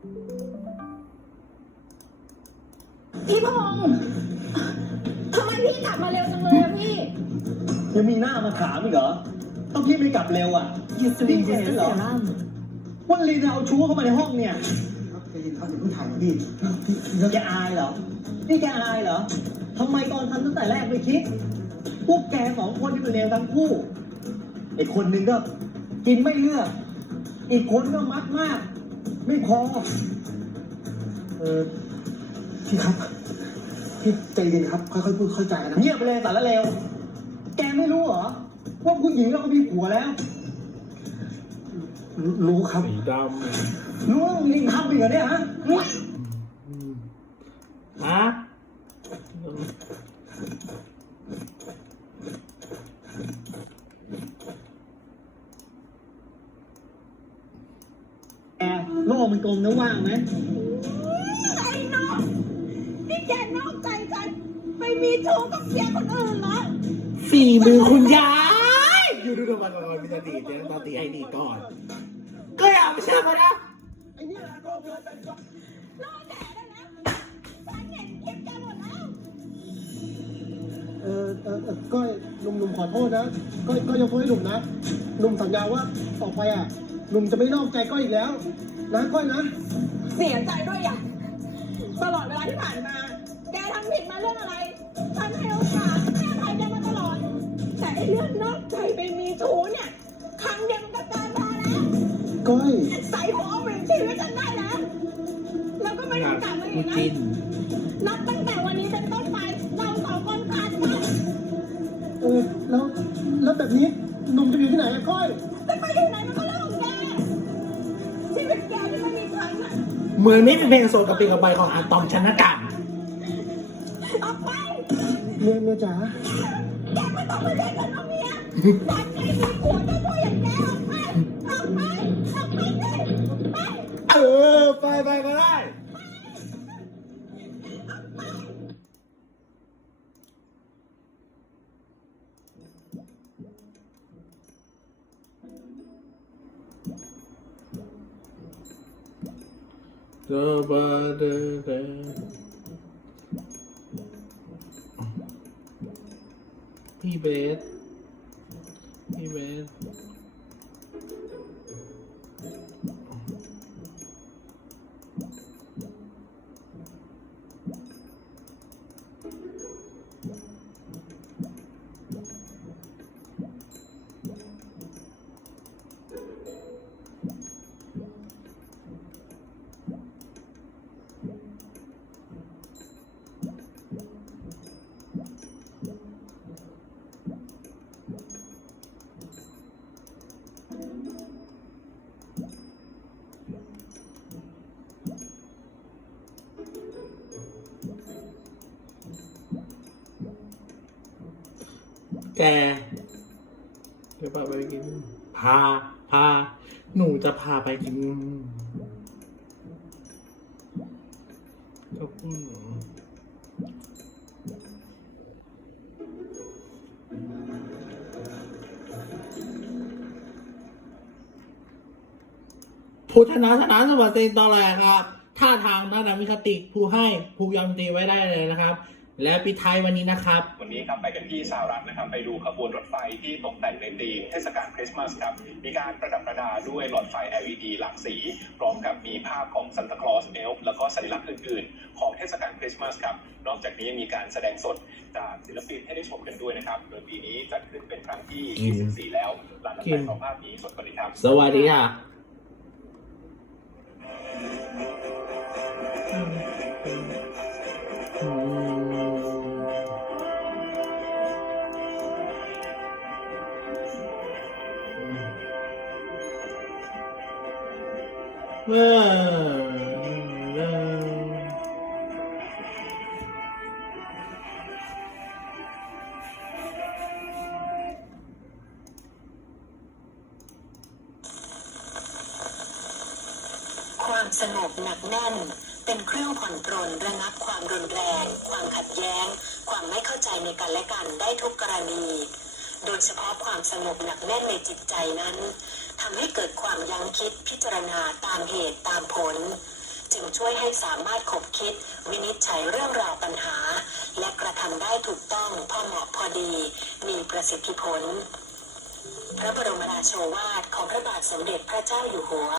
พี่พงษ์ทำไมพี่กลับมาเร็วจังเลยอะพี่ ยังมีหน้ามาถามอีกเหรอ ต้องพี่ไม่กลับเร็วอะยูสลินเจเหรอวันลีนเอาชู้เข้ามาในห้องเนี่ยเขาถึงถ่งถ่ายดิแกอายเหรอ นี่แกอายเหรอทำไมตอนทำตั้งแต่แรกไม่คิด พวกแกสองคนที่มันเลวทั้งคู่ ไอ้คนหนึ่งก็ กินไม่เลือก อีกคนก็มักมาก ไม่พอ เออพี่ครับ พี่ใจเย็นครับ ค่อยๆพูดค่อยๆจากันนะเงียบไปเลยสารเลว แกไม่รู้เหรอ ว่าผู้หญิงเราก็มีผัวแล้ว รู้รู้ครับ สีดรู้ว่าลิงทำอีกเหรอเนี่ยฮะำฮะ แก โลกมันกลมนะว่างไหมไอ้น้องนี่แกนอกใจฉัน ไปมีชู้กับเสียคนอื่นเหรอฝีมือคุณยายอยู่ดูดูมาก่อนมีสติเดี๋ยวตอนตีให้ดีก่อน ก็อย่าไปเชื่อเขานะรอแกได้แล้วฉันเห็นคลิปแกหมดแล้วเออเออเออก้อยหนุ่มหนุ่มขอโทษนะก้อยก้อยยกโทษให้หนุ่มนะหนุ่มสัญญาว่าต่อไปอะหนุ่มจะไม่นอกใจก้อยอีกแล้ว นะก้อยนะ เสียใจด้วยอย่างตลอดเวลาที่ผ่านมา แกทำผิดมาเรื่องอะไรฉันให้โอกาสให้อภัยแกมาตลอด แต่ไอ้เรื่องนอกใจไปมีชู้เนี่ย ครั้งเดียวมันก็เกินพอแล้วก้อย ใส่หัวเอาเป็นชีวิตฉันได้แล้วแล้วก็ไม่ต้องกลับมาอีคู่กนะจิ้นนับตั้งแต่วันนี้เป็นต้นไปเราสองคนขาดกันเออแล้วแล้วแบบนี้หนุ่มจะอยู่ที่ไหนอะก้อย มือนนี่เป็นเพลงโซกับปีกับใบของอาตอมชนะกันออกไปเมียเมียจ๋าแกไม่ต้องมาเล่นกับน้องเมียตอนนี้มีผัวเจ้าตัวอย่างแกออกไปออกไปออกไปสิไปเออไปไปก็ได้ เดบา แกเดี๋ยวพาไปกิน พา พา หนูจะพาไปกินก็พูดพุทธนาสนานสวัสดิ์ตอนแหลครับ ท่าทางด้านมิคติผู้ให้ผู้ยำตีไว้ได้เลยนะครับ และปิดท้ายวันนี้นะครับ วันนี้ครับไปกันที่สหรัฐนะครับไปดูขบวนรถไฟที่ตกแต่งในธีมเทศกาลคริสต์มาสครับมีการประดับประดาด้วยหลอดไฟ LED หลากสี พร้อมกับมีภาพของซันตาคลอสเอลฟ์แล้วก็สัญลักษณ์อื่นๆ ของเทศกาลคริสต์มาสครับนอกจากนี้ยังมีการแสดงสดจากศิลปินให้ได้ชมกันด้วยนะครับโดยปีนี้จัดขึ้นเป็นครั้งที่ 24 แล้วหลังจากแต่สองภาพนี้สดกันเลยครับสวัสดีค่ะ ความสงบหนักแน่น เป็นเครื่องผ่อนปรนระงับความรุนแรง ความขัดแย้ง ความไม่เข้าใจในกันและกันได้ทุกกรณี โดยเฉพาะความสงบหนักแน่นในจิตใจนั้นำให้เกิดความยั้งคิดพิจารณาตามเหตุตามผล จึงช่วยให้สามารถขบคิด วินิจฉัยเรื่องราวปัญหา และกระทำได้ถูกต้องพอเหมาะพอดี มีประสิทธิผล พระบรมราโชวาทของพระบาทสมเด็จพระเจ้าอยู่หัว